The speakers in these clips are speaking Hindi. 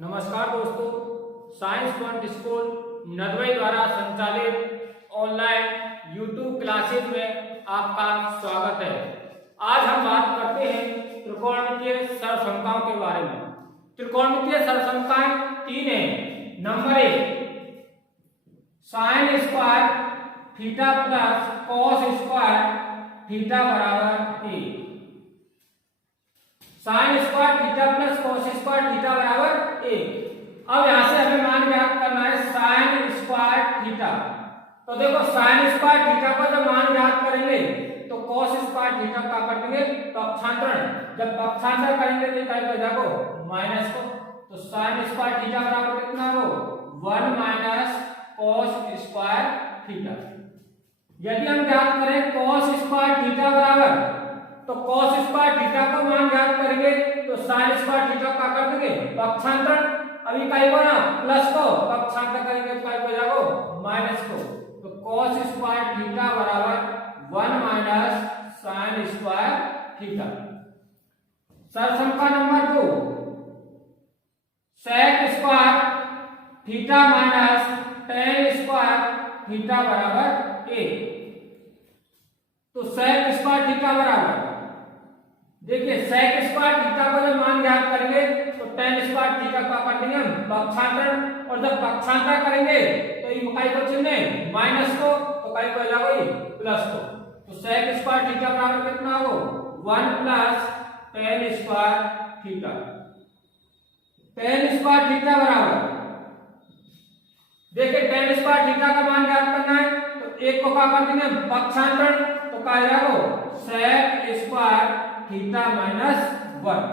नमस्कार दोस्तों, साइंस पॉइंट स्कूल नदवई द्वारा संचालित ऑनलाइन यूट्यूब क्लासेस में आपका स्वागत है। आज हम बात करते हैं त्रिकोणमितीय सरसंख्याओं के बारे में। त्रिकोणमितीय सरसंख्याएं तीन हैं। Number 1 sine square theta plus cos square theta बराबर a. Sine square theta plus cos square theta बराबर ए। अब यहां से हमें मान ज्ञात करना है साइन स्क्वायर थीटा। तो देखो साइन स्क्वायर थीटा को जब मान ज्ञात करेंगे तो कॉस स्क्वायर थीटा का कर देंगे पक्षांतरण। जब पक्षांतर करेंगे तो क्या हो जाएगा माइनस को। तो साइन स्क्वायर थीटा बराबर कितना हो 1 माइनस कॉस स्क्वायर थीटा। यदि हम ज्ञात करें कॉस स्क्वायर थीटा बराबर तो cos स्क्वायर थीटा को मान ज्ञात करेंगे तो sin स्क्वायर थीटा का कर देंगे पक्षांतर। अभी क्या होगा प्लस को पक्षांतर करेंगे तो क्या हो जाएगा माइनस को। तो cos स्क्वायर थीटा बराबर 1 माइनस sin स्क्वायर थीटा। सरसंख्या number 2 sec square theta minus tan square theta बराबर a। तो sec स्क्वायर थीटा बराबर देखिए sec स्क्वायर थीटा को जब मान ज्ञात करेंगे तो tan स्क्वायर थीटा का कर देंगे हम पक्षांतर। और जब पक्षांतर करेंगे तो इकाई को चिन्ह माइनस को तो इकाई को जाएगा प्लस को। तो sec स्क्वायर थीटा बराबर कितना हो 1 plus tan square theta. tan square theta बराबर देखिए tan स्क्वायर थीटा का मान ज्ञात करना है तो एक को क्या कर देंगे पक्षांतर। तो क्या जाएगा sec स्क्वायर थीटा माइनस 1।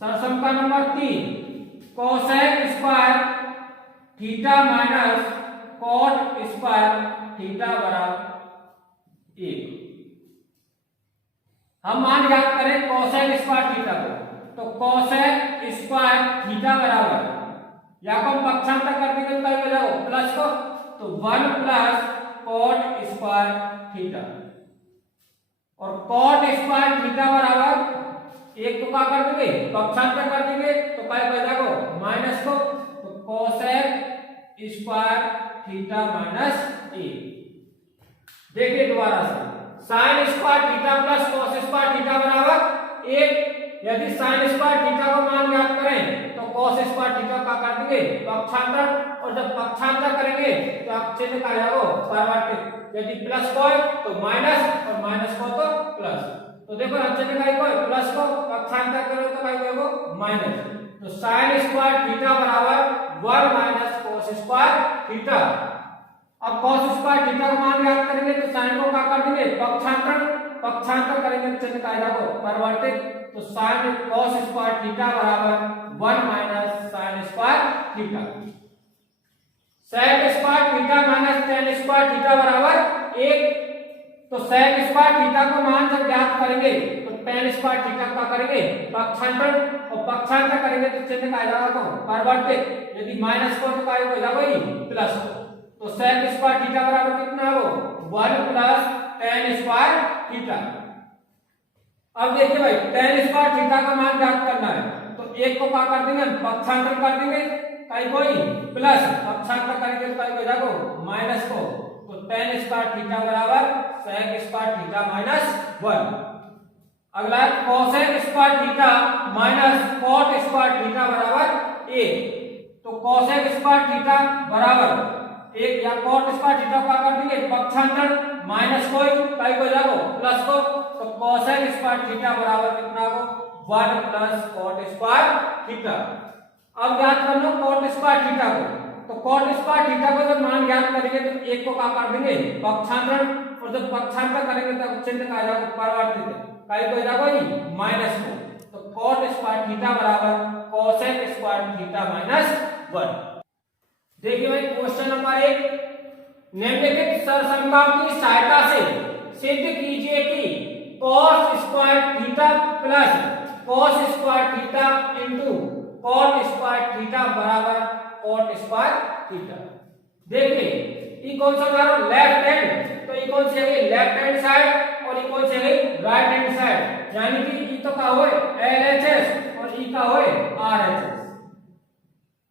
सरसंख्या number 3 cosec square theta minus cot square theta बराबर 1। हम मान ज्ञात करें कोसेक स्क्वायर थीटा को तो कोसेक स्क्वायर थीटा बराबर या को हम पक्षांतर कर देंगे तो क्या हो जाएगा प्लस को। तो 1 प्लस कॉट स्क्वायर थीटा। और कॉट स्क्वायर थीटा बराबर एक को क्या कर देंगे पक्षांतर कर देंगे तो क्या हो जाएगा माइनस को। तो कोसेक स्क्वायर थीटा माइनस ए। देखिए दोबारा से sign square theta plus cos square theta बराबर 1। यदि साइन स्क्वायर थीटा को मान ज्ञात करें तो कॉस स्क्वायर थीटा का कर देंगे पक्षांतर। और जब पक्षांतर करेंगे तो आप चिन्ह का जाएगा परिवर्तित। यदि प्लस को तो माइनस और माइनस को तो प्लस। तो देखो हम चिन्ह का प्लस को पक्षांतर करो तो क्या होगा माइनस। तो साइन स्क्वायर थीटा बराबर 1 माइनस कॉस स्क्वायर थीटा। अब कॉस स्क्वायर थीटा को मान ज्ञात करेंगे तो साइन को क्या कर देंगे पक्षांतर। पक्षांतर करेंगे तो चिन्ह का जाएगा परिवर्तित। तो साइन कॉस स्क्वायर थीटा बराबर 1 minus sine square theta. sec square theta minus tan square theta बराबर 1। तो sec स्क्वायर थीटा को मान जब ज्ञात करेंगे तो tan स्क्वायर थीटा का करेंगे पक्षांतर। और पक्षांतर करेंगे तो चिन्ह का जाएगा परिवर्तित। यदि माइनस को तो काय हो जाएगा प्लस को। तो sec स्क्वायर थीटा बराबर कितना हो 1 प्लस tan स्क्वायर थीटा। अब देखिए भाई tan स्क्वायर थीटा का मान ज्ञात करना है तो एक को क्या कर देंगे पक्षांतर कर देंगे काय कोई प्लस पक्षांतर करेंगे तो काय हो जाएगा माइनस को। तो tan स्क्वायर थीटा बराबर sec स्क्वायर थीटा माइनस 1। अगला cosec square theta minus cot square theta बराबर 1। तो cosec स्क्वायर थीटा बराबर 1 या cot स्क्वायर थीटा का कर देंगे पक्षांतर माइनस कोई काय हो जाएगा प्लस को। तो cosec स्क्वायर थीटा बराबर कितना हो 1 प्लस cot स्क्वायर थीटा। अब ज्ञात कर लो cot स्क्वायर थीटा को। तो cot स्क्वायर थीटा को जब मान ज्ञात करेंगे तो एक को क्या कर देंगे पक्षांतर। और जब पक्षांतर करेंगे तो चिन्ह का जाएगा परिवर्तित काय को जाएगा माइनस को। तो cot स्क्वायर थीटा बराबर cosec स्क्वायर थीटा माइनस 1। देखिए भाई क्वेश्चन नंबर 1 निम्नलिखित सरसंख्याओं की सहायता से सिद्ध कीजिए कि cos square theta plus cos square theta into cot square theta बराबर cot स्क्वायर थीटा। देखिए ये कौन सा था लेफ्ट हैंड। तो ये कौन सी है लेफ्ट हैंड साइड और ये कौन सी है राइट हैंड साइड। यानी कि ये तो क्या हो LHS और ई का होए RHS।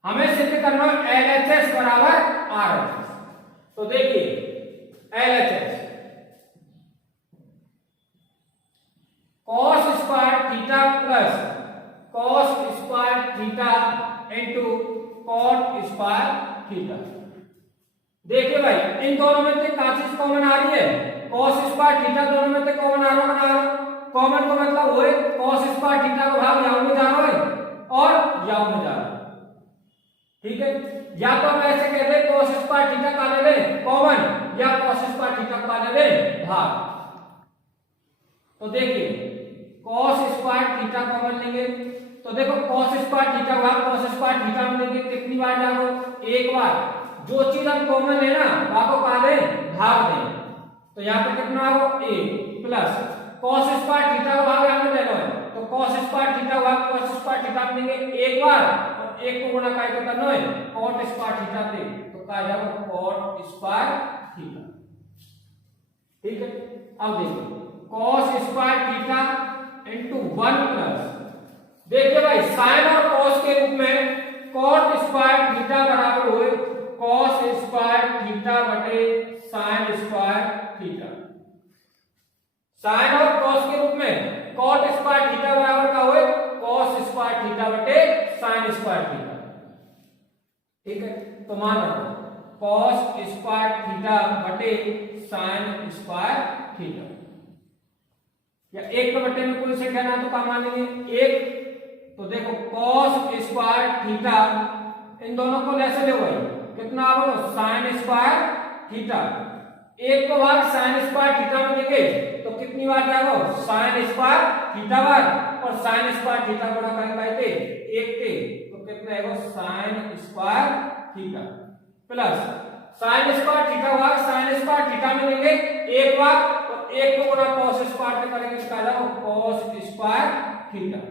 हमें सिद्ध करना है LHS बराबर RHS। तो देखिए LHS cos square theta plus cos square theta into cot square theta. देखिए भाई इन दोनों में से क्या चीज कॉमन आ रही है? cos स्क्वायर थीटा दोनों में से कॉमन आ रहा है। कॉमन का मतलब वो है cos स्क्वायर थीटा का भाग यहां में जा रहा है और यहां में जा रहा है। ठीक है, या तो हम ऐसे कह दे cos स्क्वायर थीटा का ले ले कॉमन, या cos स्क्वायर थीटा का ले ले भाग। तो देखिए cos स्क्वायर थीटा कॉमन लेंगे तो देखो cos स्क्वायर थीटा भाग cos स्क्वायर थीटा में लेंगे कितनी बार जाओ? एक बार। जो चीज हम कॉमन लेना वाको का दे भाग दे। तो यहाँ पे कितना हो? a plus cos square theta का भाग यहाँ पे ले लो तो cos स्क्वायर थीटा भाग cos स्क्वायर थीटा में लेंगे एक बार और एक को गुणा करके करना है cot स्क्वायर थीटा से। तो कहा जाएगा cot स्क्वायर थीटा। ठीक है, अब देखिए cos square theta into 1 plus, देखिए भाई साइन और cos के रूप में cot स्क्वायर थीटा बराबर हुए cos स्क्वायर थीटा बटे sin स्क्वायर थीटा। साइन और cos के रूप में cot स्क्वायर थीटा बराबर का हुए cos स्क्वायर थीटा बटे sin स्क्वायर थीटा। ठीक है, तो मान रखो cos स्क्वायर थीटा बटे sin स्क्वायर थीटा, या एक के बटे में कोई संख्या ना तो क्या मान लेंगे? एक। तो देखो cos स्क्वायर थीटा इन दोनों को ऐसे ले भाई कितना आओ? sin square theta. एक को भाग sin स्क्वायर थीटा में देंगे तो कितनी बार जाओ? sin स्क्वायर थीटा बार, और sin स्क्वायर थीटा गुणा करेंगे एक के तो कितना है? sin square theta plus sin square theta भाग sin स्क्वायर थीटा में देंगे एक बार, एक को गुणा cos स्क्वायर से करेंगे तो क्या cos square theta.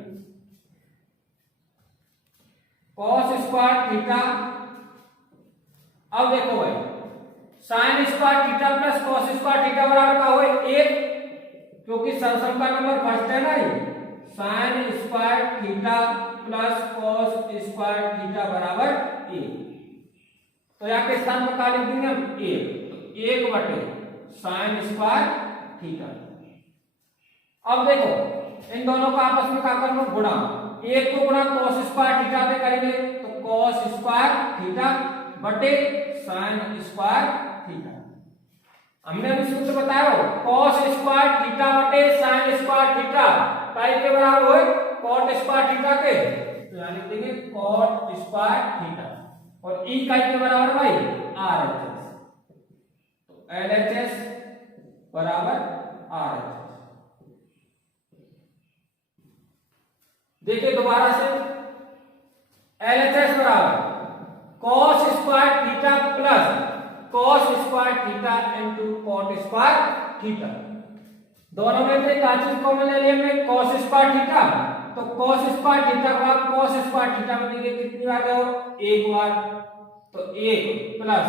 cos square theta, अब देखो भाई sin square theta plus cos square theta बराबर का होए 1, क्योंकि सरसम का नंबर फर्स्ट है ना ये। sin square theta plus cos square theta बराबर 1। तो यहाँ के स्थान पर क्या लिख देंगे हम? 1। तो 1 बटे sin स्क्वायर थीटा। अब देखो इन दोनों का आपस में क्या करना? गुणा। एक को गुणा cos स्क्वायर थीटा से करेंगे तो cos स्क्वायर थीटा बटे sin स्क्वायर थीटा। हमने अभी सूत्र बताया cos स्क्वायर थीटा बटे sin स्क्वायर थीटा काय के बराबर होए? cot स्क्वायर थीटा के। तो यहाँ लिख देंगे cot स्क्वायर थीटा, और ई काय के बराबर भाई? RHS। तो LHS बराबर RHS। देखिए दोबारा से LHS बराबर cos square theta plus cos square theta into cot square theta. दोनों में से क्या चीज कॉमन ले लिया हमने? cos square theta. तो cos स्क्वायर थीटा का cos स्क्वायर थीटा में देंगे कितनी बार हो? एक बार। तो 1 प्लस,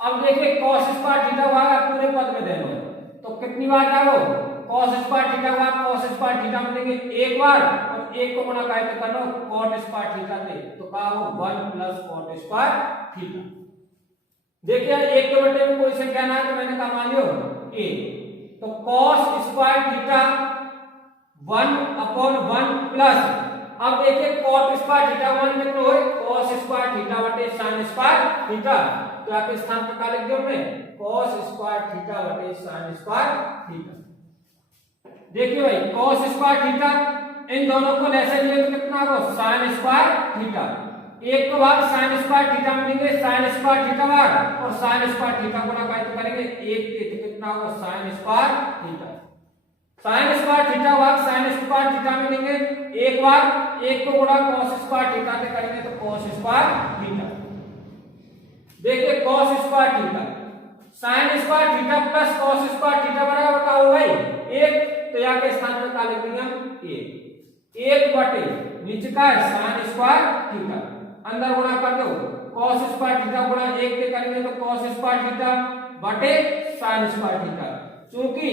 अब देखिए cos स्क्वायर थीटा भाग पूरे पद में देना तो कितनी बार जाओ? cos स्क्वायर थीटा का cos स्क्वायर थीटा में देंगे एक बार, और एक को गुणा करके करना cot स्क्वायर थीटा से। तो क्या हो? 1 प्लस cot स्क्वायर थीटा। देखिए एक के बटे में कोई संख्या ना है तो मैंने कहा मान लियो a। तो cos स्क्वायर थीटा 1/1 प्लस, अब देखिए cot स्क्वायर थीटा 1 कितना होए? cos स्क्वायर थीटा बटे sin स्क्वायर थीटा। तो आपके स्थान पर क्या लिख दिया हमने? cos स्क्वायर थीटा बटे sin स्क्वायर थीटा। देखिए भाई cos स्क्वायर थीटा इन दोनों को ऐसे लिए तो कितना हो? sin square theta. एक को भाग sin स्क्वायर थीटा में लेंगे sin स्क्वायर थीटा बार, और sin स्क्वायर थीटा गुणा करके करेंगे एक के तो कितना होगा? sin square theta. sin square theta भाग sin स्क्वायर थीटा में लेंगे एक बार, एक को गुणा cos स्क्वायर थीटा से करेंगे तो cos स्क्वायर थीटा। देखिए cos square theta sin square theta plus cos square theta बराबर का हो भाई 1। तो यहाँ के स्थान पर क्या लिख देंगे हम? 1 बटे नीचे का है sin स्क्वायर थीटा, अंदर गुणा कर दो cos स्क्वायर थीटा गुणा 1 से करेंगे तो cos स्क्वायर थीटा बटे sin स्क्वायर थीटा। क्योंकि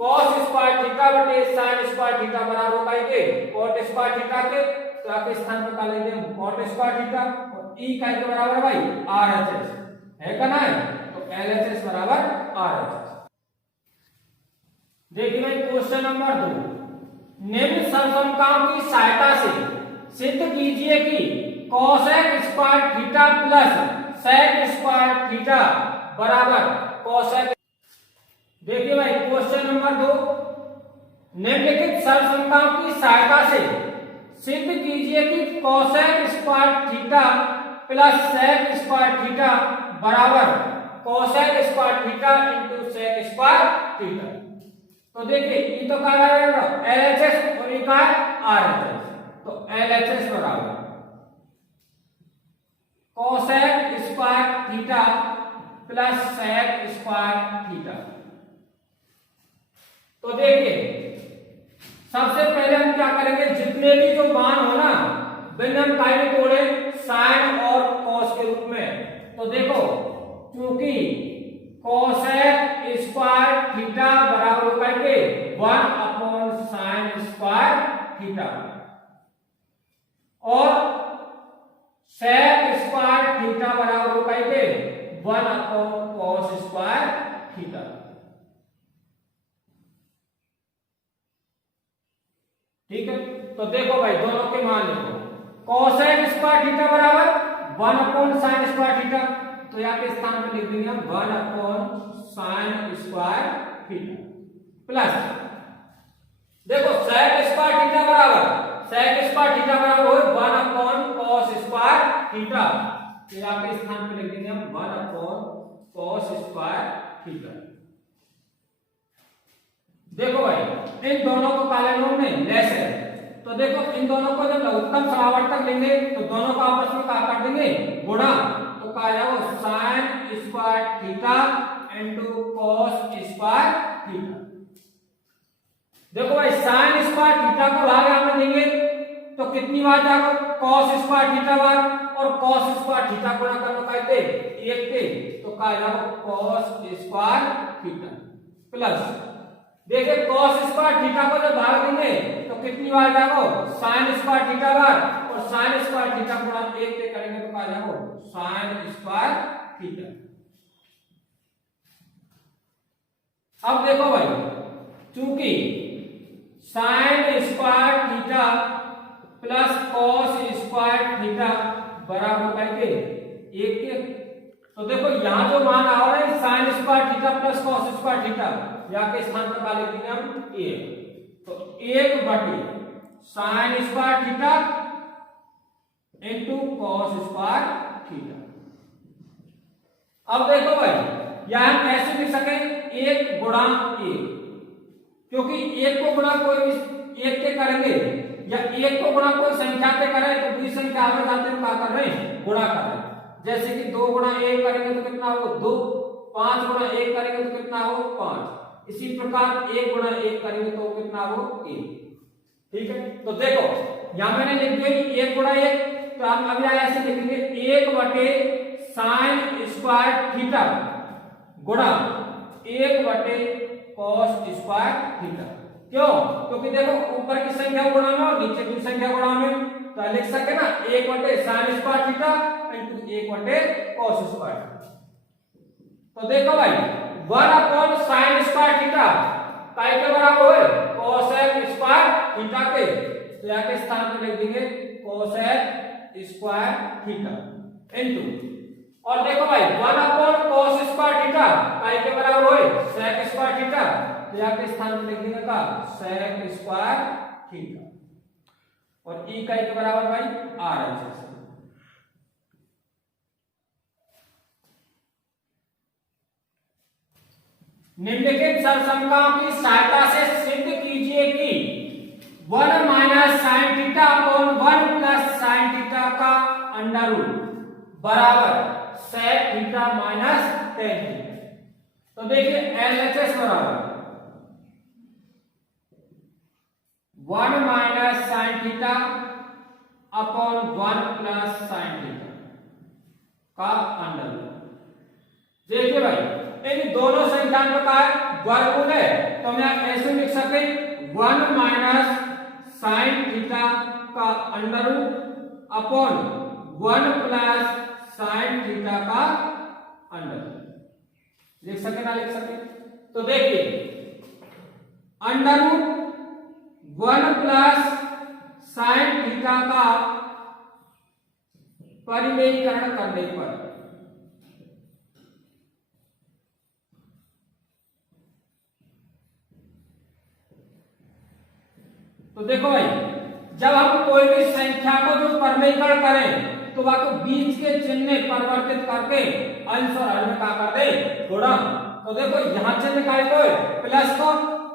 cos स्क्वायर थीटा बटे sin स्क्वायर थीटा बराबर होगा के cot स्क्वायर थीटा के। तो तो आपके स्थान पर क्या लिखते हैं cot स्क्वायर थीटा, और ई का के बराबर भाई RHS है का ना है, तो LHS बराबर RHS। देखिए भाई क्वेश्चन नंबर 2, निम्न सरसमताओं की सहायता से सिद्ध कीजिए कि cosec square theta plus sec square theta बराबर कोसेक। देखिए भाई क्वेश्चन नंबर 2, निम्नलिखित सरसमताओं की सहायता से सिद्ध कीजिए कि cosec square theta plus sec square theta बराबर cosec square theta into sec square theta. तो देखिए ये तो क्या रहेगा LHS और ये क्या RHS, तो LHS बराबर cosec square theta plus sec square theta. तो देखिए सबसे पहले हम क्या करेंगे, जितने भी जो मान हो ना बिना हम काय में तोड़े साइन और कॉस के रूप में। तो देखो क्योंकि कोसेक स्क्वायर थीटा बराबर होगा के 1 अपॉन साइन स्क्वायर थीटा, और सेक स्क्वायर थीटा बराबर होगा के 1 अपॉन कॉस स्क्वायर थीटा। ठीक है, तो देखो भाई दोनों के मान लिखो, कोसेक स्क्वायर थीटा बराबर 1 अपॉन साइन स्क्वायर थीटा, तो यहाँ के स्थान पर लिख देंगे हम 1 upon sine square theta plus देखो सेक स्क्वायर थीटा बराबर हो 1 अपॉन कॉस स्क्वायर थीटा, तो यहाँ के स्थान पर लिख देंगे हम 1 अपॉन कॉस स्क्वायर थीटा। देखो भाई इन दोनों को कालेनों में लेस है, तो देखो इन दोनों को जब लघुत्तम समावर्तक लेंगे तो दोनों को आपस में क्या कर देंगे गुणा, तो क्या आएगा sign square theta into cos square theta. देखो भाई साइन स्क्वायर थीटा को भाग यहां में देंगे तो कितनी बार जाएगा कॉस स्क्वायर थीटा बार, और कॉस स्क्वायर थीटा गुणा करना कहते एक थे, तो क्या आएगा कॉस स्क्वायर थीटा प्लस देखिए cos स्क्वायर थीटा को जब भाग देंगे तो कितनी बार जाएगा sin स्क्वायर थीटा बार, और sin स्क्वायर थीटा गुणा 1 पे करेंगे तो क्या जाएगा sin स्क्वायर थीटा। अब देखो भाई चूंकि sin square theta plus cos square theta बराबर करके 1 के, तो देखो यहां जो मान आ रहा है sin square theta plus cos square theta, यहाँ के स्थान पर क्या लिख देंगे हम 1, तो 1 बटे sign square theta into cos square theta. अब देखो भाई यहां हम ऐसे लिख सके 1 गुणा 1, क्योंकि 1 को गुणा कोई 1 के करेंगे या 1 को गुणा कोई संख्या के करें तो दूसरी संख्या में जाते हैं क्या कर रहे हैं गुणा कर रहे हैं। जैसे कि 2 गुणा 1 करेंगे तो कितना हो 2, 5 गुणा 1 करेंगे तो कितना हो 5, इसी प्रकार 1 गुणा 1 करेंगे तो कितना हो 1। ठीक है, तो देखो यहां मैंने लिख दिया 1 गुणा 1, तो हम अभी ऐसे लिखेंगे 1 बटे साइन स्क्वायर थीटा गुणा 1 बटे कॉस स्क्वायर थीटा। क्यों? क्योंकि देखो ऊपर की संख्या गुणा में और नीचे की संख्या गुणा में, तो लिख सके ना 1 बटे साइन स्क्वायर थीटा इंटू 1 बटे कॉस स्क्वायर। तो देखो भाई 1 अपॉन साइन स्क्वायर थीटा काय के बराबर है कोसेक स्क्वायर थीटा के, तो यहाँ के स्थान पर लिख देंगे कोसेक स्क्वायर थीटा इनटू, और देखो भाई 1 अपॉन कॉस स्क्वायर थीटा काय के बराबर है सेक स्क्वायर थीटा, तो यहाँ के स्थान पर लिख देंगे का सेक स्क्वायर थीटा, और ई काय के बराबर भाई RHS। निम्नलिखित सरसमताओं की सहायता से सिद्ध कीजिए कि 1 minus sine theta upon 1 plus sine theta का अंडर रूट बराबर sec theta minus tan theta. तो देखिए LHS बराबर 1 minus sine theta upon 1 plus sine theta का अंडर रूट। देखिए भाई इन दोनों संख्याओं का वर्गमूल है, तो मैं ऐसे लिख सके 1 माइनस साइन थीटा का under root upon 1 plus sine theta का अंडर। लिख सके ना लिख सके? तो देखिए under root 1 plus sine theta का परिमेयीकरण करने पर तो देखो भाई, जब हम कोई भी संख्या को जो परिमेयीकरण करें तो वह को बीच के चिन्ह में परिवर्तित करके अंश और हर में क्या कर दे, गुणा। तो देखो यहाँ चिन्ह का है प्लस को,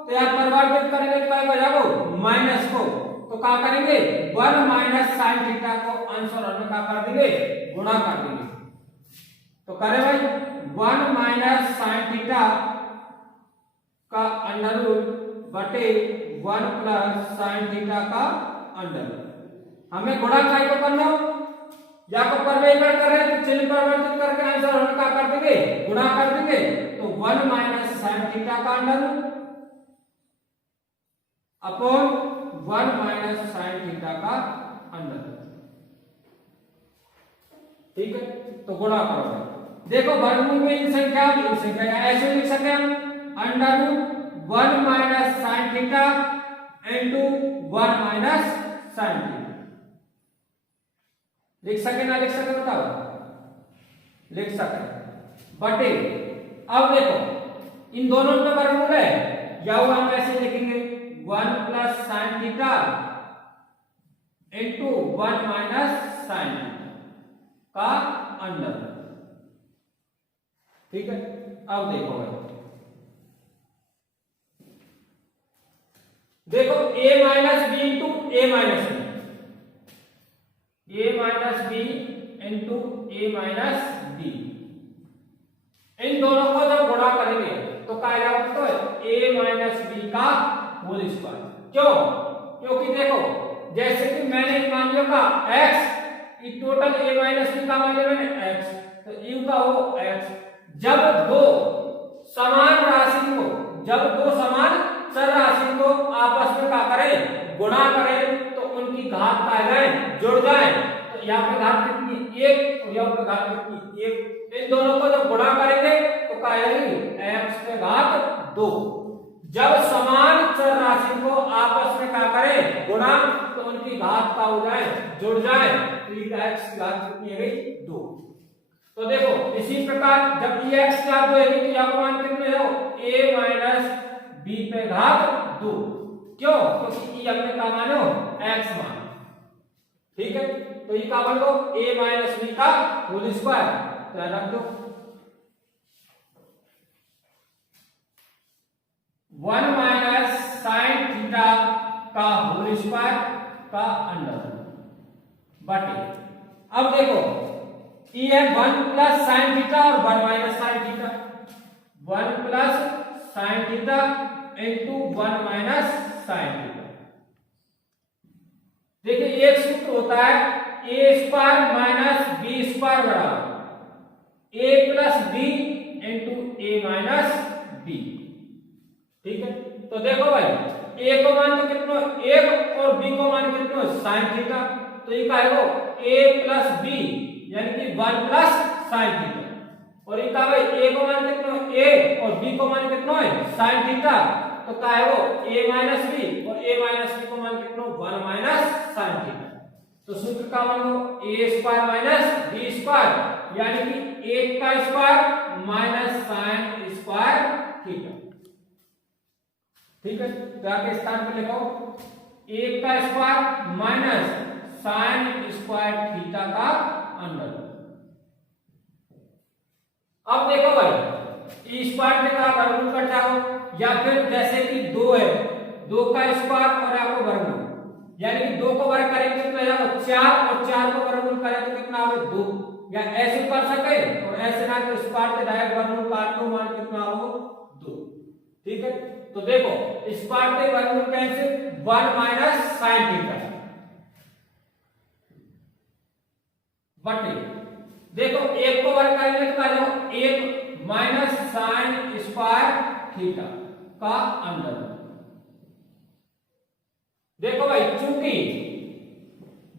तो यहाँ परिवर्तित करेंगे तो क्या हो जाएगा माइनस को, तो क्या करेंगे 1 माइनस साइन थीटा को अंश और हर में क्या कर देंगे, गुणा कर देंगे। तो करे भाई 1 माइनस साइन थीटा का अंडर रूट बटे 1 प्लस साइन थीटा का अंडर। हमें गुणा काय को करना, या को परिमेयीकरण कर रहे हैं तो चिन्ह परिवर्तित करके आंसर हम क्या कर देंगे, गुणा कर देंगे। तो 1 माइनस साइन थीटा का under upon 1 minus sine theta का अंडर। ठीक है, तो गुणा करो। देखो वर्गमूल में इन संख्या ऐसे लिख सकते हैं under root 1 minus sine theta into 1 minus sine theta. लिख सके ना लिख सके बताओ? लिख सके बटे। अब देखो इन दोनों में वर्गमूल है, या हम ऐसे लिखेंगे 1 plus sine theta into 1 minus sine theta का अंडर। ठीक है, अब देखो देखो a minus b into a minus b, a minus b into a minus b, इन दोनों को जब गुणा करेंगे तो क्या आएगा, तो a माइनस बी का होल स्क्वायर। क्यों? क्योंकि देखो जैसे कि मैंने मान लिया का x, ये टोटल a माइनस बी का मान लिया मैंने x, तो u का हो x। जब दो समान राशि को, जब दो समान चर राशि को आपस में क्या करें, गुणा करें, तो उनकी घात क्या जाए, जुड़ जाए। तो यहाँ पे घात कितनी 1 और यहाँ पे घात कितनी 1, इन दोनों को जब गुणा करेंगे तो क्या आएगी x पे घात 2। जब समान चर राशि को आपस में क्या करें, गुणा, तो उनकी घात क्या हो जाए, जुड़ जाए। तो ये x की घात कितनी है 2। तो देखो इसी प्रकार जब ये x की घात 2 है तो यहाँ का मान कितने हो, a माइनस b पे घात 2। क्यों? क्योंकि ये हमने क्या मानो, x मान। ठीक है, तो ये क्या बन लो a माइनस b का होल स्क्वायर, तो रख दो 1 माइनस साइन थीटा का होल स्क्वायर का अंडर बटे। अब देखो ये है 1 प्लस साइन थीटा और 1 minus sine theta, 1 plus sine theta into 1 minus sine theta. देखिए एक सूत्र होता है ए स्क्वायर माइनस बी स्क्वायर बराबर ए plus B into a minus B. ठीक है, तो देखो भाई ए को मान तो कितना 1 और बी को मान कितना साइन थीटा, तो ये क्या है ए प्लस बी यानी कि 1 प्लस साइन थीटा, और ये क्या भाई ए को मान कितना ए और बी को मान कितना है साइन थीटा, तो क्या है वो a माइनस बी, और a माइनस बी को मान कितना 1 माइनस साइन थीटा। तो सूत्र का मान लो a square minus B square यानी कि 1 का square minus sine square theta. ठीक है, तो आगे स्थान पे लिखो 1 का square minus sine square theta का अंडर। अब देखो भाई स्क्वायर में का वर्गमूल कर जाओ, या फिर जैसे कि 2 है, 2 का स्क्वायर और आपको वर्गमूल, यानी कि 2 को वर्ग करेंगे कितना जाओ 4 और 4 को वर्गमूल करें तो कितना आवे 2, या ऐसे कर सके और ऐसे ना तो स्क्वायर से डायरेक्ट वर्गमूल काट लो, मान कितना हो 2। ठीक है, तो देखो स्क्वायर से वर्गमूल कैसे 1 माइनस साइन थीटा बटे, देखो 1 को वर्ग करेंगे तो क्या जाओ 1 माइनस साइन स्क्वायर थीटा का अंडर। देखो भाई चूंकि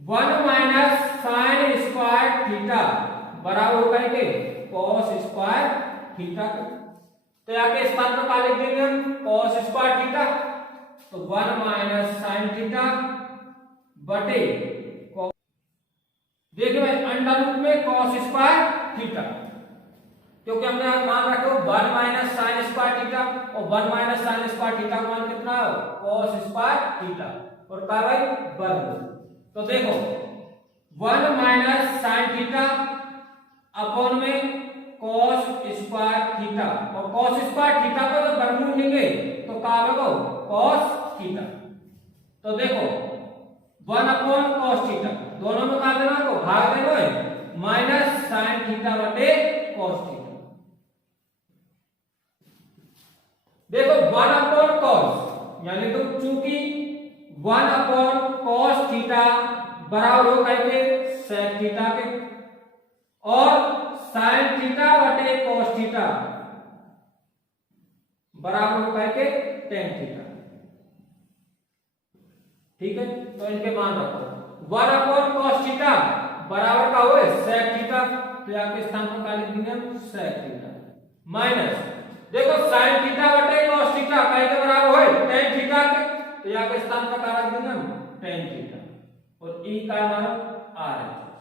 1 माइनस साइन स्क्वायर थीटा बराबर होकर के कॉस स्क्वायर थीटा। तो यहाँ के स्थान पर क्या लिख देंगे हम, कॉस स्क्वायर थीटा। तो 1 माइनस साइन थीटा बटे देखिए भाई अंडर रूट में कॉस स्क्वायर थीटा, क्योंकि हमने यहाँ मान रखो 1 माइनस साइन स्क्वायर थीटा और 1 माइनस साइन स्क्वायर थीटा का मान कितना है, कॉस स्क्वायर थीटा और क्या भाई वर्ग। तो देखो 1 माइनस साइन थीटा अपॉन में कॉस स्क्वायर थीटा, और कॉस स्क्वायर थीटा को जब वर्गमूल लेंगे तो क्या होगा, कॉस थीटा। तो देखो 1 अपॉन कॉस थीटा दोनों में क्या देना को भाग देना है, माइनस साइन थीटा बटे कॉस थीटा। देखो 1 अपॉन कॉस यानी तो चूंकि 1 अपॉन कॉस थीटा बराबर हो करके सेक थीटा के, और साइन थीटा बटे कॉस थीटा बराबर हो करके टेन थीटा। ठीक है, तो इनके मान रखो 1 अपॉन कॉस थीटा बराबर का हुए सेक थीटा, तो यहाँ के स्थान पर क्या लिख देंगे हम, सेक थीटा माइनस देखो साइन थीटा बटे कॉस थीटा काय के बराबर है टेन थीटा के, तो यहाँ के स्थान पर क्या रख देंगे हम, टेन थीटा और ई का मान आ रहा है।